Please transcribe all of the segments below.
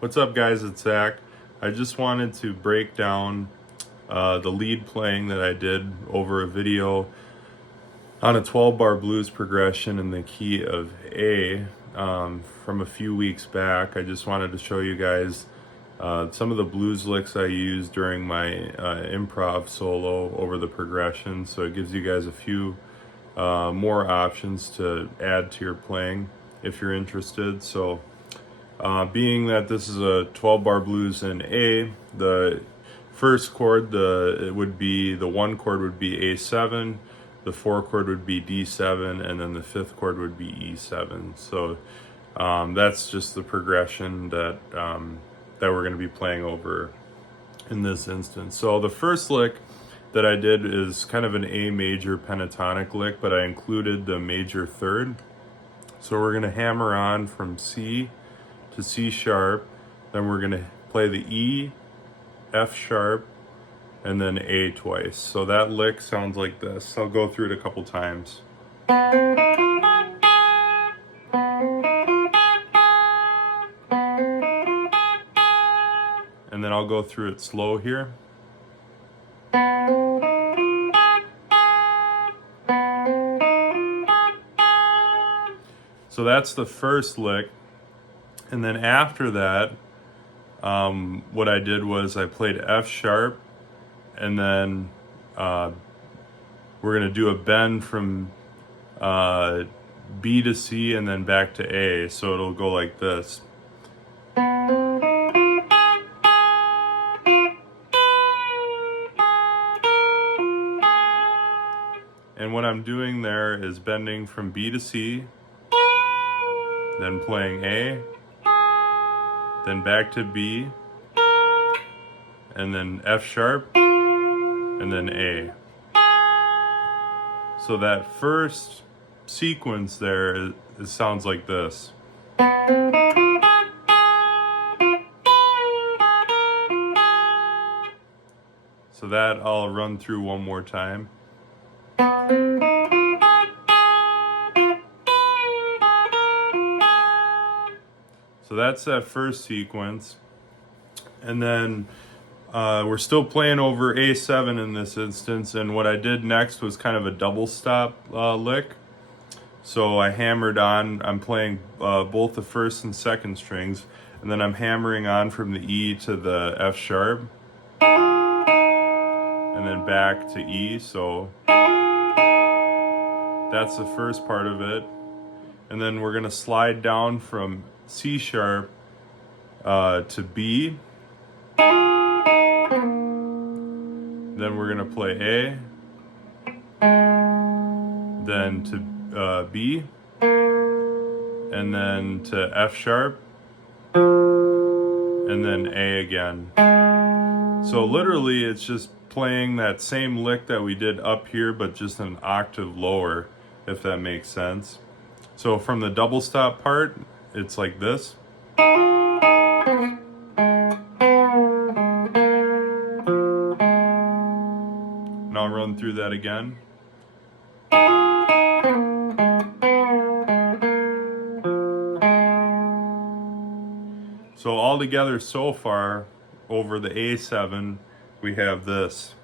What's up, guys? It's Zach. I just wanted to break down the lead playing that I did over a video on a 12-bar blues progression in the key of A from a few weeks back. I just wanted to show you guys some of the blues licks I used during my improv solo over the progression, so it gives you guys a few more options to add to your playing if you're interested. So being that this is a 12-bar blues in A, the first chord, the 1 chord would be A7, the 4 chord would be D7, and then the 5th chord would be E7. So that's just the progression that we're going to be playing over in this instance. So the first lick that I did is kind of an A major pentatonic lick, but I included the major third. So we're going to hammer on from C to C sharp, then we're going to play the E, F sharp, and then A twice. So that lick sounds like this. I'll go through it a couple times. And then I'll go through it slow here. So that's the first lick. And then after that, what I did was I played F sharp, and then we're going to do a bend from B to C and then back to A. So it'll go like this. And what I'm doing there is bending from B to C, then playing A, then back to B, and then F sharp, and then A. So that first sequence there, it sounds like this. So that I'll run through one more time. So that's that first sequence. And then we're still playing over A7 in this instance, and what I did next was kind of a double stop lick. So I hammered on, I'm playing both the first and second strings, and then I'm hammering on from the E to the F sharp, and then back to E. So that's the first part of it. And then we're gonna slide down from C sharp to B. Then we're gonna play A, then to B, and then to F sharp, and then A again. So literally it's just playing that same lick that we did up here, but just an octave lower, if that makes sense. So from the double stop part, it's like this. And I'll run through that again. So all together so far, over the A7, we have this.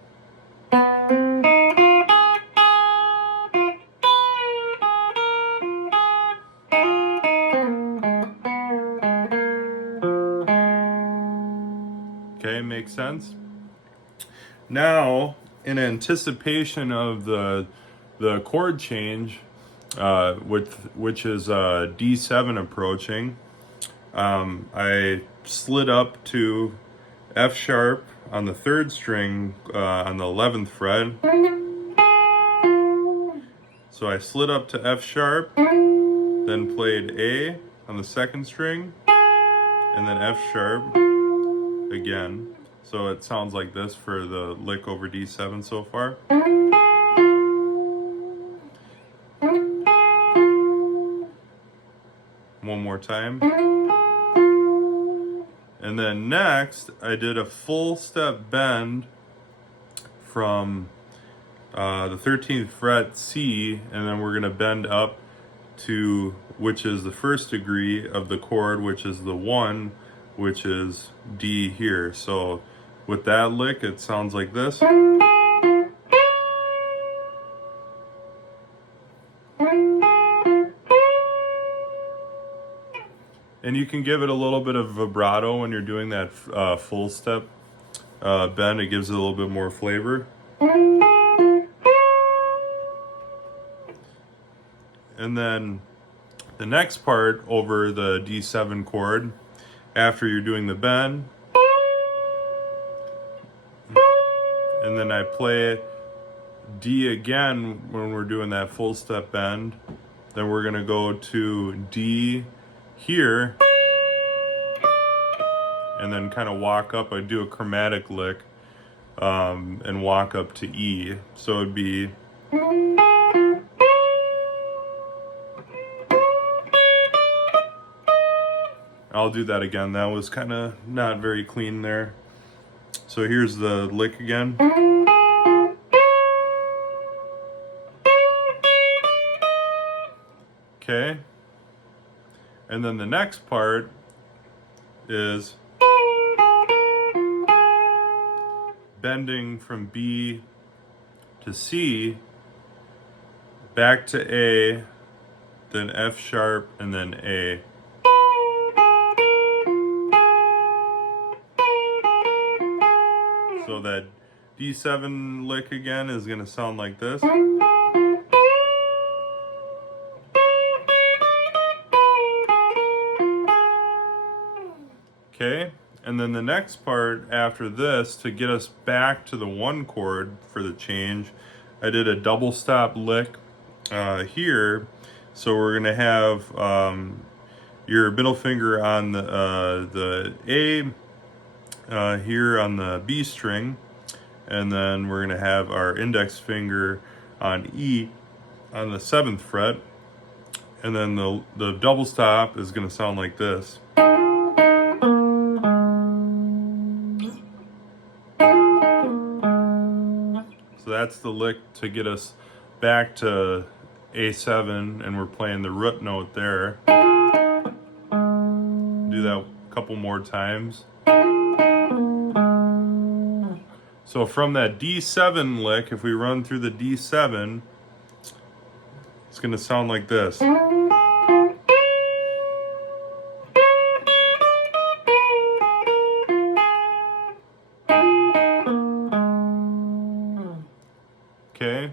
Okay, makes sense? Now, in anticipation of the chord change, which is D7 approaching, I slid up to F sharp on the 3rd string on the 11th fret. So I slid up to F sharp, then played A on the 2nd string, and then F sharp again. So it sounds like this for the lick over D7 so far. One more time. And then next, I did a full step bend from the 13th fret C, and then we're going to bend up to, which is the 1st degree of the chord, which is the 1 which is D here. So with that lick, it sounds like this. And you can give it a little bit of vibrato when you're doing that full step bend. It gives it a little bit more flavor. And then the next part over the D7 chord, after you're doing the bend, and then I play D again when we're doing that full step bend, then we're gonna go to D here, and then kind of walk up. I do a chromatic lick and walk up to E. So it'd be, I'll do that again. That was kind of not very clean there. So here's the lick again. Okay. And then the next part is bending from B to C, back to A, then F sharp, and then A. So that D7 lick again is going to sound like this. Okay, and then the next part after this, to get us back to the one chord for the change, I did a double stop lick here. So we're gonna have your middle finger on the A here on the B string, and then we're gonna have our index finger on E on the 7th fret, and then the double stop is gonna sound like this. So that's the lick to get us back to A7, and we're playing the root note there. Do that a couple more times. So from that D7 lick, if we run through the D7, it's going to sound like this. Okay,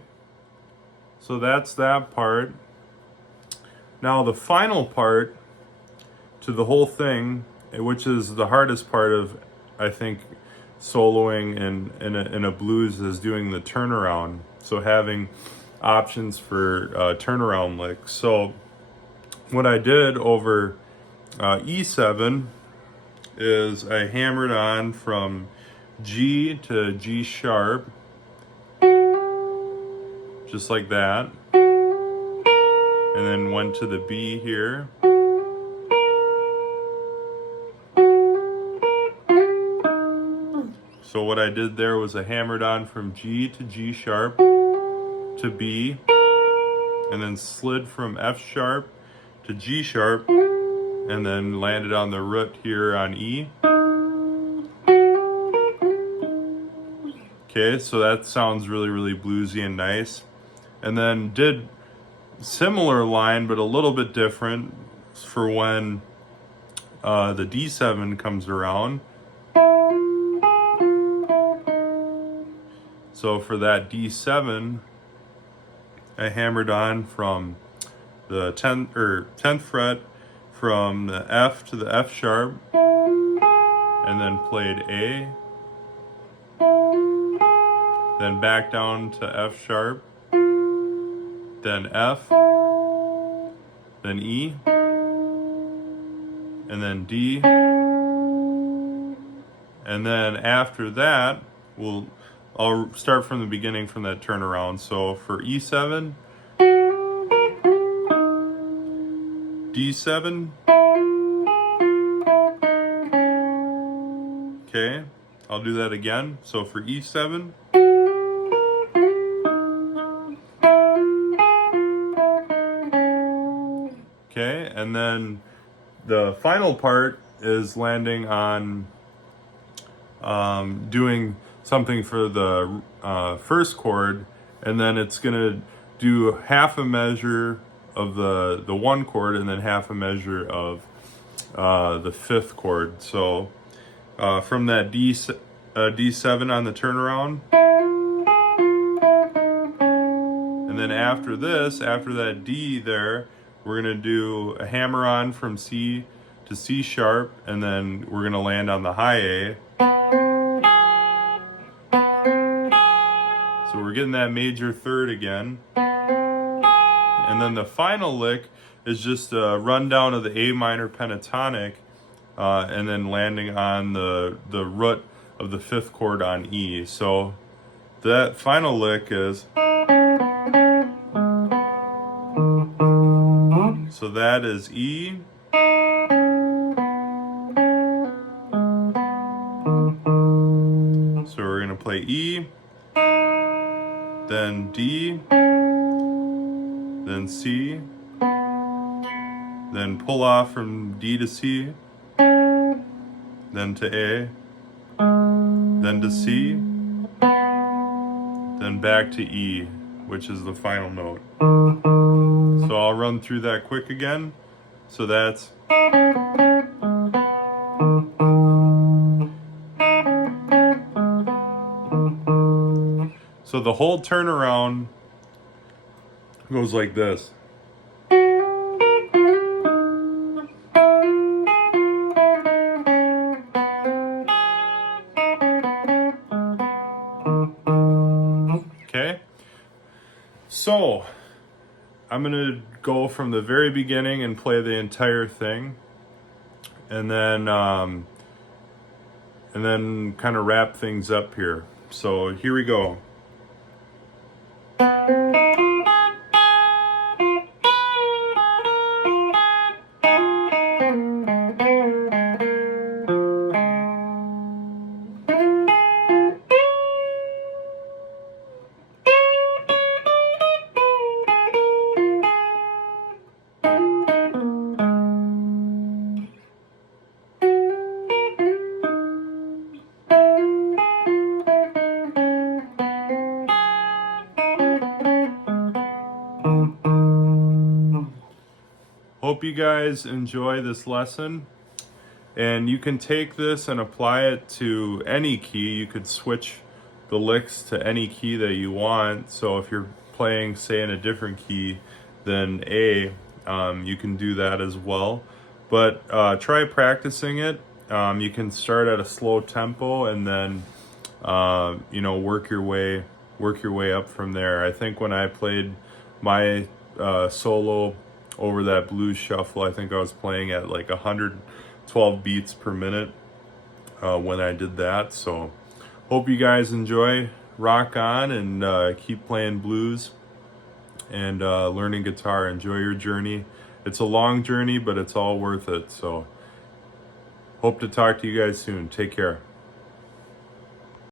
so that's that part. Now the final part to the whole thing, which is the hardest part of, I think, soloing in a blues, is doing the turnaround. So having options for turnaround licks. So what I did over E7 is I hammered on from G to G sharp, just like that, and then went to the B here. So what I did there was I hammered on from G to G sharp to B, and then slid from F sharp to G sharp, and then landed on the root here on E. Okay, so that sounds really, really bluesy and nice. And then did similar line, but a little bit different for when the D7 comes around. So for that D7, I hammered on from the 10th fret, from the F to the F sharp, and then played A, then back down to F sharp, then F, then E, and then D, and then after that, I'll start from the beginning from that turnaround. So for E7, D7, okay, I'll do that again. So for E7, okay, and then the final part is landing on doing something for the first chord, and then it's gonna do half a measure of the one chord and then half a measure of the fifth chord. So from that D7 on the turnaround, and then after this, after that D there, we're gonna do a hammer on from C to C sharp, and then we're gonna land on the high A. So we're getting that major third again. And then the final lick is just a rundown of the A minor pentatonic, and then landing on the root of the fifth chord on E. So that final lick is, so that is E. So we're gonna play E, then D, then C, then pull off from D to C, then to A, then to C, then back to E, which is the final note. So I'll run through that quick again. So that's so the whole turnaround goes like this. Okay, so I'm gonna go from the very beginning and play the entire thing, and then kind of wrap things up here. So here we go. Hope you guys enjoy this lesson, and you can take this and apply it to any key. You could switch the licks to any key that you want. So if you're playing, say, in a different key than A, you can do that as well. But try practicing it. You can start at a slow tempo and then work your way up from there. I think when I played my solo over that blues shuffle, I think I was playing at like 112 beats per minute when I did that. So hope you guys enjoy. Rock on and keep playing blues and learning guitar. Enjoy your journey. It's a long journey, but it's all worth it. So hope to talk to you guys soon. Take care.